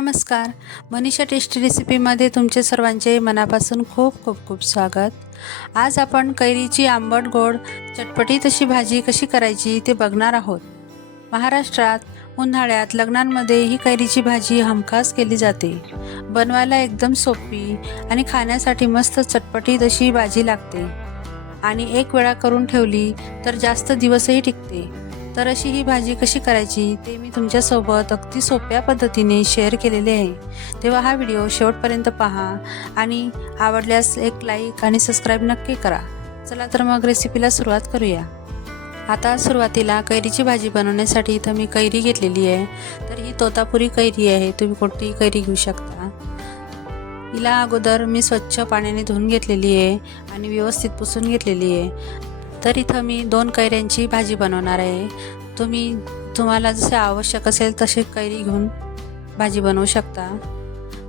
नमस्कार. मनीषा टेस्टी रेसिपीमध्ये तुमचे सर्वांचे मनापासून खूप खूप खूप स्वागत. आज आपण कैरीची आंबट गोड चटपटीत अशी भाजी कशी करायची ते बघणार आहोत. महाराष्ट्रात उन्हाळ्यात लग्नांमध्ये ही कैरीची भाजी हमखास केली जाते. बनवायला एकदम सोपी आणि खाण्यासाठी मस्त चटपटीत अशी भाजी लागते. आणि एक वेळा करून ठेवली तर जास्त दिवसही टिकते. तर अशी ही भाजी कशी करायची ते मी तुमच्यासोबत अगदी सोप्या पद्धतीने शेअर केलेले आहे. तेव्हा हा व्हिडिओ शेवटपर्यंत पहा आणि आवडल्यास एक लाईक आणि सबस्क्राईब नक्की करा. चला तर मग रेसिपीला सुरुवात करूया. आता सुरुवातीला कैरीची भाजी बनवण्यासाठी इथं मी कैरी घेतलेली आहे. तर ही तोतापुरी कैरी आहे. तुम्ही कोणतीही कैरी घेऊ शकता. हिला अगोदर मी स्वच्छ पाण्याने धुवून घेतलेली आहे आणि व्यवस्थित पुसून घेतलेली आहे. तर इथं मी दोन कैऱ्यांची भाजी बनवणार आहे. तुम्ही तुम्हाला जसे आवश्यक असेल तसे कैरी घेऊन भाजी बनवू शकता.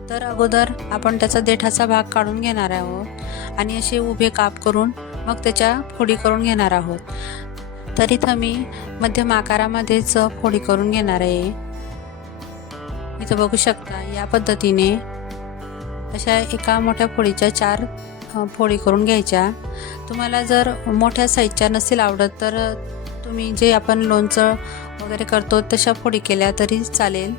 तर अगोदर आपण त्याचा देठाचा भाग काढून घेणार आहोत आणि असे उभे काप करून मग त्याच्या फोडी करून घेणार आहोत. तर इथं मी मध्यम आकारामध्येच फोडी करून घेणार आहे. इथं बघू शकता या पद्धतीने अशा एका मोठ्या फोडीच्या चार फोडी करून घ्यायच्या. तुम्हाला जर मोठ्या साईजच्या नसेल आवडत तर तुम्ही जे आपण लोणचं वगैरे करतो तशा फोडी केल्या तरी चालेल.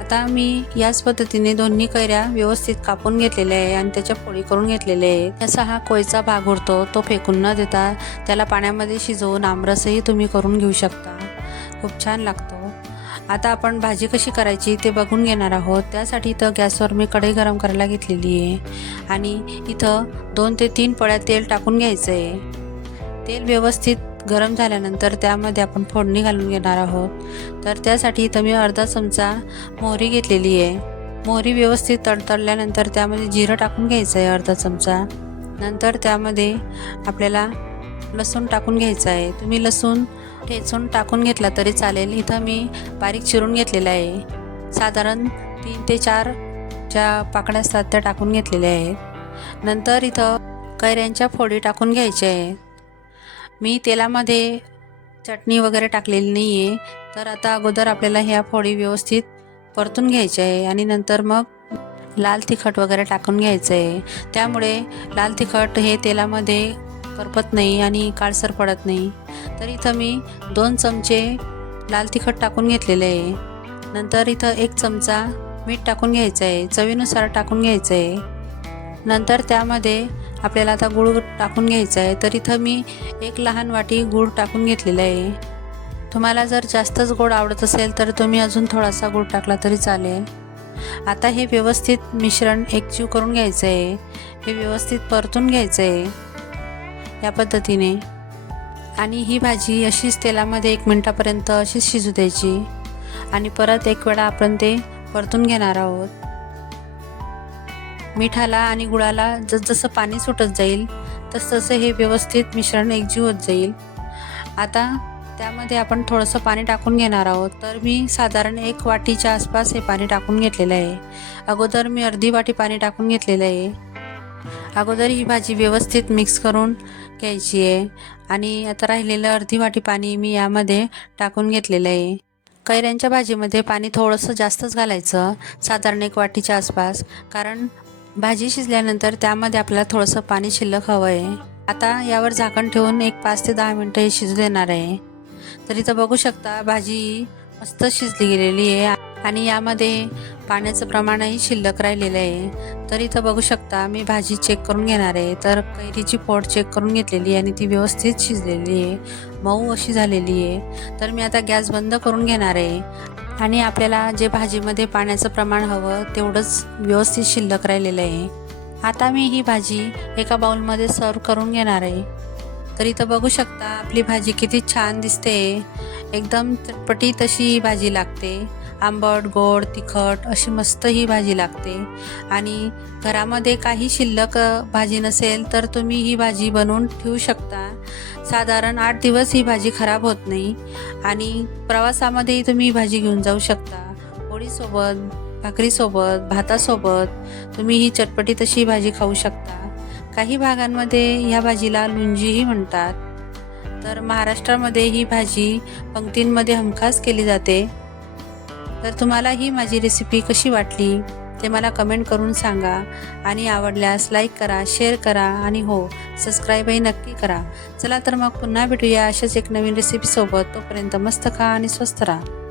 आता मी याच पद्धतीने दोन्ही कैऱ्या व्यवस्थित कापून घेतलेल्या आहे आणि त्याच्या फोडी करून घेतलेल्या आहे असा हा कोयचा भाग उरतो तो फेकून न देता त्याला पाण्यामध्ये शिजवून आमरसही तुम्ही करून घेऊ शकता. खूप छान लागतो. आता आपण भाजी कशी करायची ते बघून घेणार आहोत. त्यासाठी इथं गॅसवर मी कढई गरम करायला घेतलेली आहे. आणि इथं दोन ते तीन पळ्या तेल टाकून घ्यायचं आहे तेल व्यवस्थित गरम झाल्यानंतर त्यामध्ये आपण फोडणी घालून घेणार आहोत. तर त्यासाठी इथं मी अर्धा चमचा मोहरी घेतलेली आहे. मोहरी व्यवस्थित तडतडल्यानंतर त्यामध्ये जिरं टाकून घ्यायचं आहे अर्धा चमचा. नंतर त्यामध्ये आपल्याला लसूण टाकून घ्यायचं आहे. तुम्ही लसूण ठेचून टाकून घेतला तरी चालेल. इथं मी बारीक चिरून घेतलेलं आहे. साधारण तीन ते चार ज्या पाकळ्या असतात त्या टाकून घेतलेल्या आहेत. नंतर इथं कैऱ्यांच्या फोडी टाकून घ्यायच्या आहेत. मी तेलामध्ये चटणी वगैरे टाकलेली नाही आहे तर आता अगोदर आपल्याला ह्या फोडी व्यवस्थित परतून घ्यायच्या आहे आणि नंतर मग लाल तिखट वगैरे टाकून घ्यायचं आहे. त्यामुळे लाल तिखट हे तेलामध्ये करपत नाही आणि काळसर पडत नाही. तर इथं मी दोन चमचे लाल तिखट टाकून घेतलेले आहे. नंतर इथं एक चमचा मीठ टाकून घ्यायचं आहे. चवीनुसार टाकून घ्यायचं आहे. नंतर त्यामध्ये आपल्याला आता गूळ टाकून घ्यायचं आहे. तर इथं मी एक लहान वाटी गूळ टाकून घेतलेलं आहे. तुम्हाला जर जास्तच गोड आवडत असेल तर तुम्ही अजून थोडासा गूळ टाकला तरी चालेल. आता हे व्यवस्थित मिश्रण एकजीव करून घ्यायचं आहे. हे व्यवस्थित परतून घ्यायचं आहे. या पद्धतीने. आणि ही भाजी अशीच तेलामध्ये एक मिनटापर्यंत अशीच शिजू द्यायची. आणि परत एक वेळा आपण ते परतून घेणार आहोत. मिठाला आणि गुळाला जसजसं पाणी सुटत जाईल तसतसं हे व्यवस्थित मिश्रण एकजीव होत जाईल. आता त्यामध्ये आपण थोडंसं पाणी टाकून घेणार आहोत. तर मी साधारण एक वाटीच्या आसपास हे पाणी टाकून घेतलेलं आहे. अगोदर मी अर्धी वाटी पाणी टाकून घेतलेलं आहे. अगोदर ही भाजी व्यवस्थित मिक्स करून घ्यायची आहे. आणि आता राहिलेलं अर्धी वाटी पाणी मी यामध्ये टाकून घेतलेलं आहे. कैऱ्यांच्या भाजीमध्ये पाणी थोडंसं जास्तच घालायचं साधारण एक वाटीच्या आसपास कारण भाजी शिजल्यानंतर त्यामध्ये आपल्याला थोडंसं पाणी शिल्लक हवं आहे. आता यावर झाकण ठेवून एक पाच ते दहा मिनटं हे शिजू देणार आहे. तर इथं बघू शकता भाजी मस्त शिजली गेलेली आहे. आणि यामध्ये पाण्याचं प्रमाणही शिल्लक राहिलेलं आहे. तर इथं बघू शकता मी भाजी चेक करून घेणार आहे. तर कैरीची पोट चेक करून घेतलेली आहे आणि ती व्यवस्थित शिजलेली आहे. मऊ अशी झालेली आहे. तर मी आता गॅस बंद करून घेणार आहे. आणि आपल्याला जे भाजीमध्ये पाण्याचं प्रमाण हवं तेवढंच व्यवस्थित शिल्लक राहिलेलं आहे. आता मी ही भाजी एका बाउलमध्ये सर्व करून घेणार आहे. तर इथं बघू शकता आपली भाजी किती छान दिसते. एकदम चटपटी तशी ही भाजी लागते. आंबट गोड तिखट अशी मस्त ही भाजी लागते. आणि घरामध्ये काही शिल्लक भाजी नसेल तर तुम्ही ही भाजी बनवून ठेवू शकता. साधारण आठ दिवस ही भाजी खराब होत नाही आणि प्रवासामध्येही तुम्ही ही भाजी घेऊन जाऊ शकता. पोळीसोबत भाकरीसोबत भातासोबत तुम्ही ही चटपटी तशी भाजी खाऊ शकता. काही भागांमध्ये ह्या भाजीला लुंजीही म्हणतात. तर महाराष्ट्रामध्ये ही भाजी पंक्तींमध्ये हमखास केली जाते. तर तुम्हाला ही माझी रेसिपी कशी वाटली ते मला कमेंट करून सांगा. आणि आवडल्यास लाईक करा शेअर करा आणि हो सबस्क्राईबही नक्की करा. चला तर मग पुन्हा भेटूया अशाच एक नवीन रेसिपीसोबत तोपर्यंत मस्त खा आणि स्वस्त राहा.